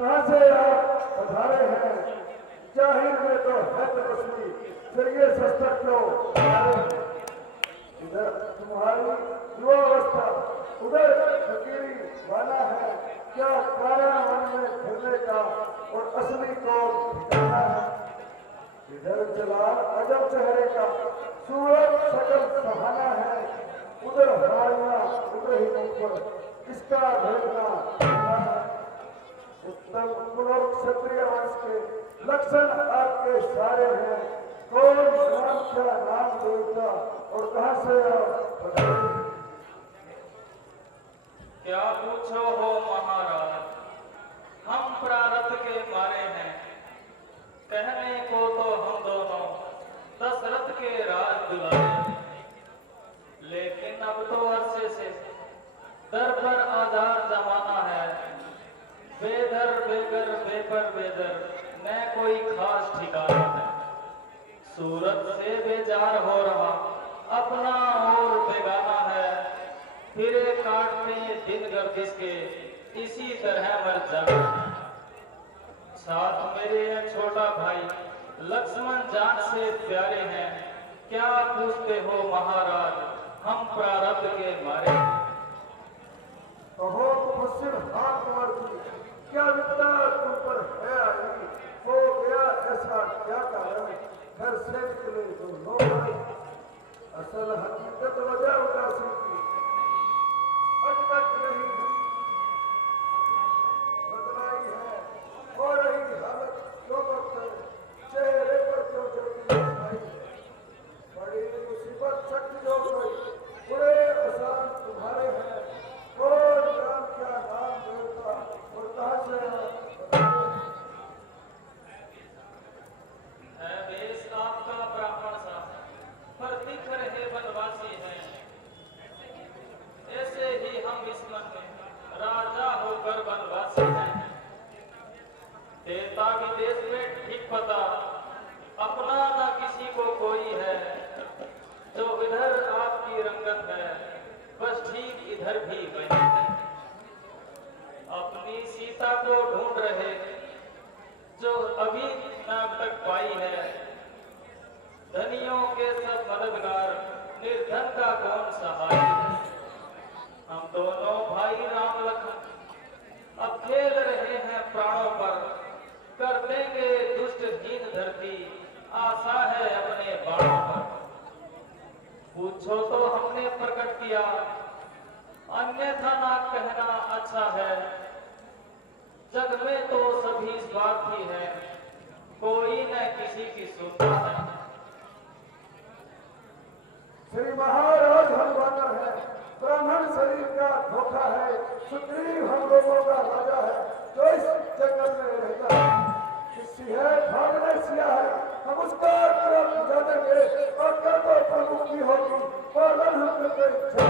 कहाँ से आप पधारे हैं? जाहिर में तो है तपस्वी, फिर ये शस्त्र क्यों? इधर तुम्हारी युवावस्था, उधर फकीरी वाला है। क्या कारण वन में फिरने का और असली कौन ठिकाना है? इधर जलाल अजब चेहरे का, सूरत सकल सहाना है। उधर हारना, उधर ही ऊपर, इसका भेजना उत्तम कुलों क्षत्रिय वंश के लक्षण आपके सारे हैं। कौन नाम, क्या नाम देवता और कहां से आप? क्या पूछो हो महाराज, हम प्रारब्ध के मारे हैं। कहने को तो हम दोनों दशरथ के राज दुलारे, लेकिन अब तो अरसे से दर पर आधार जमाना है। बेदर बेगर बेपर बेदर न कोई खास ठिकाना है। सूरत से बेजार हो रहा अपना और बेगाना है। फिरे काटते दिन गर्दिश के इसी तरह मर जाना। साथ मेरे छोटा भाई लक्ष्मण जान से प्यारे हैं। क्या पूछते हो महाराज, हम प्रारब्ध के मारे। कहो मुझसे हाथ मार दी, क्या विपदा तुम पर है आई? हो गया ऐसा क्या कारण? घर से निकले तो लोग, असल हकीकत वजह उदासी की अब तक नहीं बदलाई है। हो रही हालत क्यों वक्त चेहरे पर क्यों चलती आई? बड़ी मुसीबत शक्ति हो गई, बुरे आसान तुम्हारे हैं। कौन नाम, क्या नाम देवता और कहां से है वेश आपका ब्राह्मण सा, पर दिख रहे वनवासी हैं। ऐसे ही हम इस मन में राजा होकर वनवासी हैं। देता विदेश में ठीक पता, अपना ना किसी को कोई है। जो इधर आपकी रंगत है, बस ठीक इधर भी वही है। अपनी सीता को ढूंढ रहे, जो अभी न तक पाई है। धनियों के सब मददगार, निर्धन का कौन सहाय है। हम दोनों भाई राम लखन अब खेल रहे हैं प्राणों पर। कर देंगे दुष्ट हीन धरती, आशा है अपने बाणों पर। पूछो तो हमने प्रकट किया, अन्यथा ना कहना अच्छा है। जग में तो सभी स्वार्थी है, कोई न किसी की सुनता है। श्री महाराज हम वानर है, ब्राह्मण शरीर का धोखा है। सुग्रीव हम लोगों का राजा है, जो इस जंगल में रहता है। किसी है भागने सिया है, हम उसका तरफ बुझा देंगे। और क्या तो प्रभु की होगी, पालन हम करते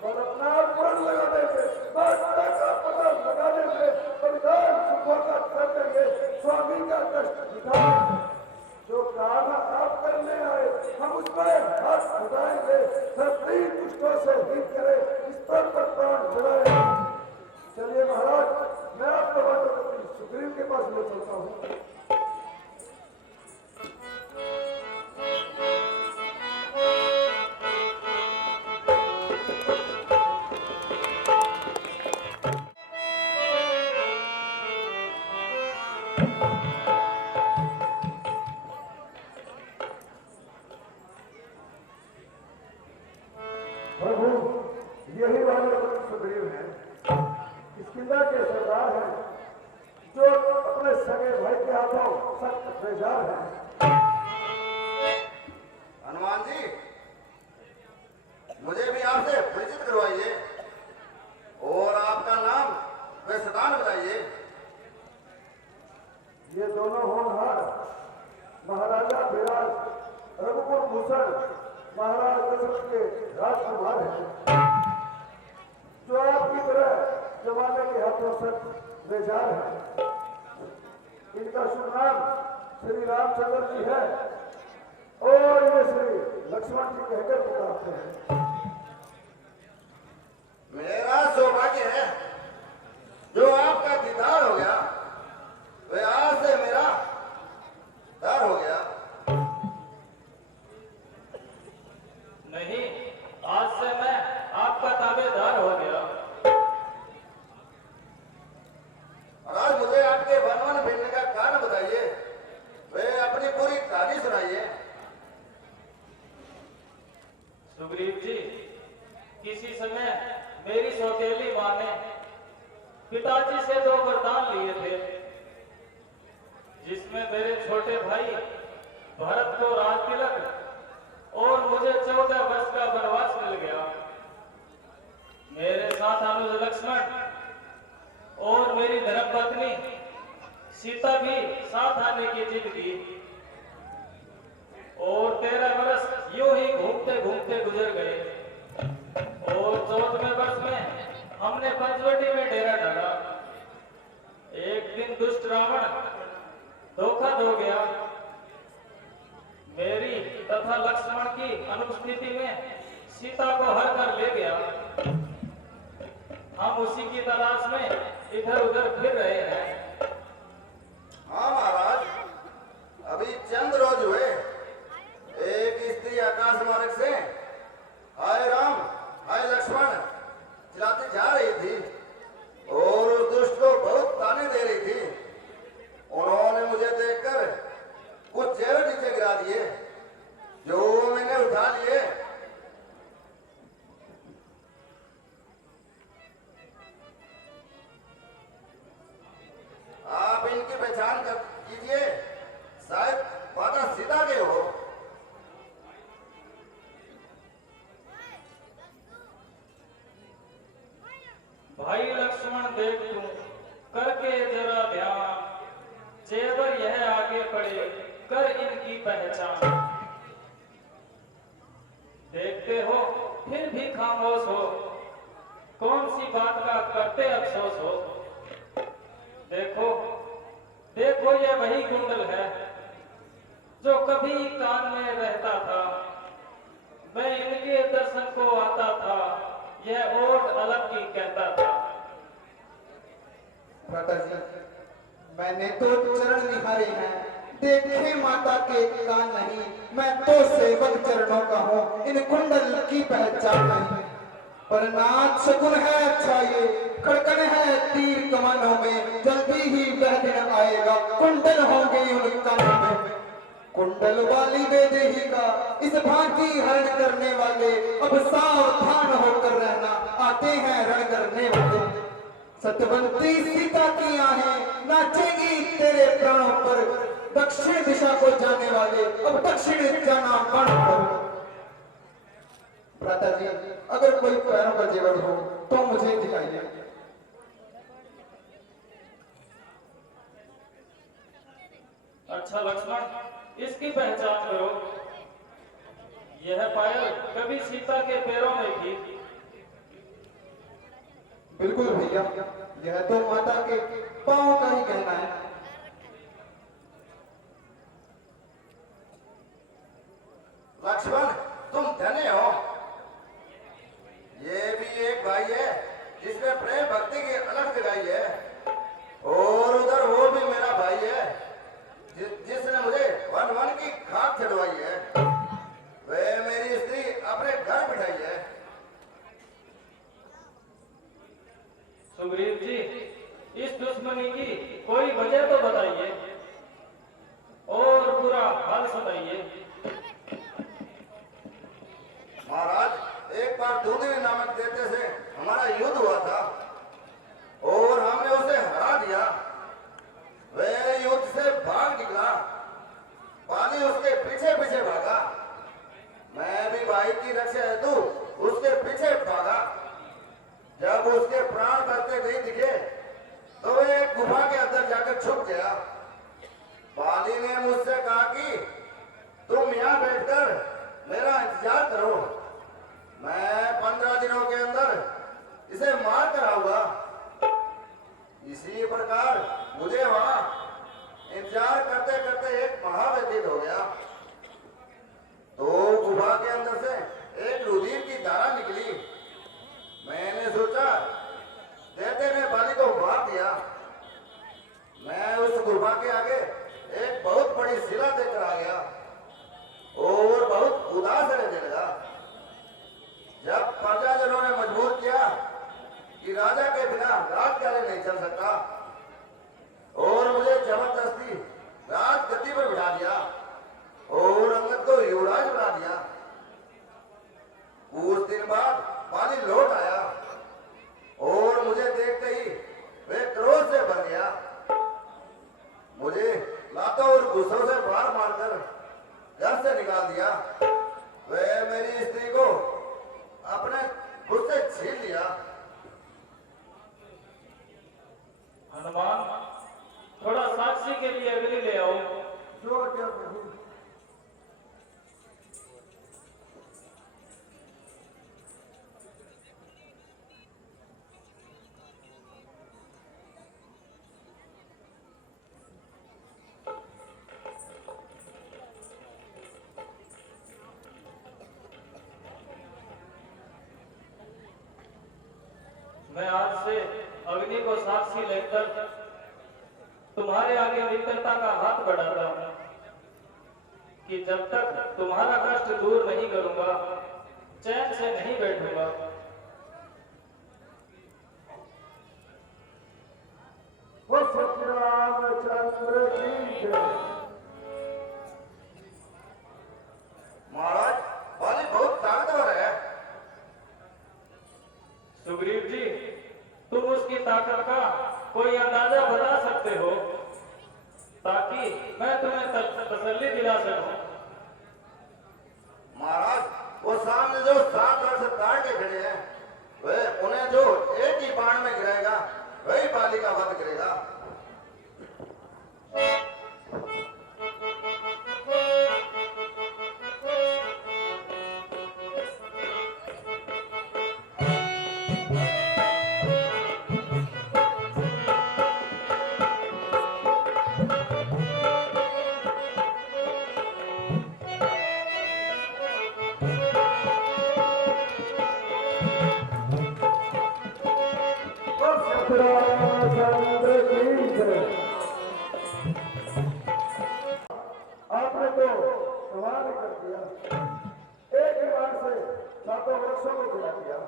और अपना पुरण लगा देंगे। माता का पता लगा देंगे, बलिदान सुखों का कर देंगे। स्वामी का कष्ट मिटा देंगे। जो काम आप करने आए, हम उसमें हाथ उठाएंगे। सभी दुष्टों से हित करे, इस पर प्राण चढ़ाए। चलिए महाराज, मैं आपको बातों सुग्रीव के पास ले चलता हूँ। प्रभु, यही वाले सुग्रीव हैं, इस किला के सरदार हैं, जो अपने सगे भाई के हाथों सख्त बेजार हैं। हनुमान जी, मुझे भी आपसे परिचित करवाइए और आपका नाम व स्थान बताइए। ये दोनों होनहार महाराजा विराज रघुकुल भूषण महाराज दशरथ के राजकुमार हैं, जो आपकी तरह जमाने के हाथों से बेजार है। इनका शुभ नाम श्री रामचंद्र जी है और ये श्री लक्ष्मण जी कहकर पुकारते हैं। मेरा सौभाग्य है जो आपका दीदार हो गया, वह आज से मेरा दार हो गया। नहीं, आज से मैं आपका ताबेदार हो गया। और आज मुझे आपके वन भेजने का कारण बताइए, वह अपनी पूरी कहानी सुनाइए। सुग्रीव जी, किसी समय मेरी सौतेली मां ने पिताजी से 2 वरदान लिए थे, जिसमें मेरे छोटे भाई भरत को राज तिलक और मुझे 14 वर्ष का वनवास मिल गया। मेरे साथ अनुज लक्ष्मण और मेरी धर्मपत्नी सीता भी साथ आने की जिद की और 13 वर्ष यूं ही घूमते घूमते गुजर गए और 14वें वर्ष में हमने पंचवटी में डेरा डाला। एक दिन दुष्ट रावण धोखा दो गया। मेरी तथा लक्ष्मण की अनुपस्थिति में सीता को हर कर ले गया। हम उसी की तलाश में इधर उधर फिर रहे हैं। हाँ महाराज, अभी चंद रोज हुए एक स्त्री आकाश मार्ग से हाय राम हाय लक्ष्मण चिल्लाती जा रही थी और उस दुष्ट को बहुत ताने दे रही थी। उन्होंने मुझे देखकर कुछ जेवर नीचे गिरा दिए, जो मैंने उठा लिए। आप इनकी पहचान कीजिए, शायद वादा सीधा के हो। भाई लक्ष्मण देख तू करके जरा ध्यान, जेवर यह आगे पड़े कर इनकी पहचान। देखते हो फिर भी खामोश हो, कौन सी बात का करते अफसोस हो। देखो देखो ये वही कुंडल है जो कभी कान में रहता था। मैं इनके दर्शन को आता था, यह ओट अलग की कहता था। भ्राता जी, मैंने तो चरण निहारे हैं, देखे माता के कान नहीं। मैं तो सेवक चरणों का हूँ, इन कुंडल की पहचान नहीं। पर नाच शकुन है अच्छा ये, खड़कन है तीर कमानों में। जल्दी ही वह दिन आएगा, कुंडल होंगे उन कानों में। कुंडल वाली बेदेही का इस भांति हरण करने वाले, अब सावधान होकर रहना, आते हैं रण करने वाले। सत्यवंती सीता की आहें नाचेगी तेरे प्राणों पर, दक्षिण दिशा को जाने वाले अब दक्षिण जाना बन पर। भ्राता जी, अगर कोई पैरों का जेवर हो तो मुझे दिखाइए। अच्छा लक्ष्मण, इसकी पहचान करो। यह पायल कभी सीता के पैरों में थी। बिल्कुल भैया, यह तो माता के पांव का ही कहना है। लक्ष्मण, तुम धन्य हो। ये भी एक भाई है जिसने प्रेम भक्ति की अलग जगाई है, और उधर वो भी मेरा भाई है जिसने मुझे वन वन की खाक चढ़वाई है। वह मेरी स्त्री अपने घर बिठाई है। सुग्रीव जी, इस दुश्मनी की कोई वजह मेरा इंतजार करो। मैं 15 दिनों के अंदर इसे मार कर आऊंगा। इसी प्रकार मुझे वहां इंतजार करते करते एक माह व्यतीत हो गया। तो गुफा के अंदर से एक रुधिर की धारा निकली। मैंने सोचा देवते ने बाली को मार दिया। मैं उस गुफा के आगे एक बहुत बड़ी शिला देकर आ गया और बहुत उदास रहने लगा। जब प्रजाजनों ने मजबूर किया कि राजा के बिना राजकार्य नहीं चल सकता और मुझे जबरदस्ती राजगद्दी पर बिठा दिया और अंगद को युवराज बना दिया। कुछ दिन बाद बाली लौट आया और मुझे देखते ही वे क्रोध से भर गया। मुझे लातों और गुस्सों से मार मारकर घर से निकाल दिया। वे मेरी स्त्री को अपने खुद से छीन लिया। हनुमान, थोड़ा साक्षी के लिए अग्नि ले आओ। जो आज्ञा प्रभु। मैं आज से अग्नि को साक्षी लेकर तुम्हारे आगे मित्रता का हाथ बढ़ाता हूं कि जब तक तुम्हारा कष्ट दूर नहीं करूंगा, चैन से नहीं बैठूंगा। वो सत्यरामचंद्र की जय। महाराज, बाली बहुत ताकतवर है। सुग्रीव जी, तुम उसकी ताकत का कोई अंदाजा बता सकते हो ताकि मैं तुम्हें तसल्ली दिला सकूं। महाराज, वो सामने जो 7 वर्ष ताड़ के खड़े हैं, वे उन्हें जो एक ही बाण में गिराएगा वही बाली का वध करेगा। वो सत्यरामचंद्र की जय। आपने तो सवाल कर दिया। एक ही बार से 7 वृक्षों को गिरा दिया।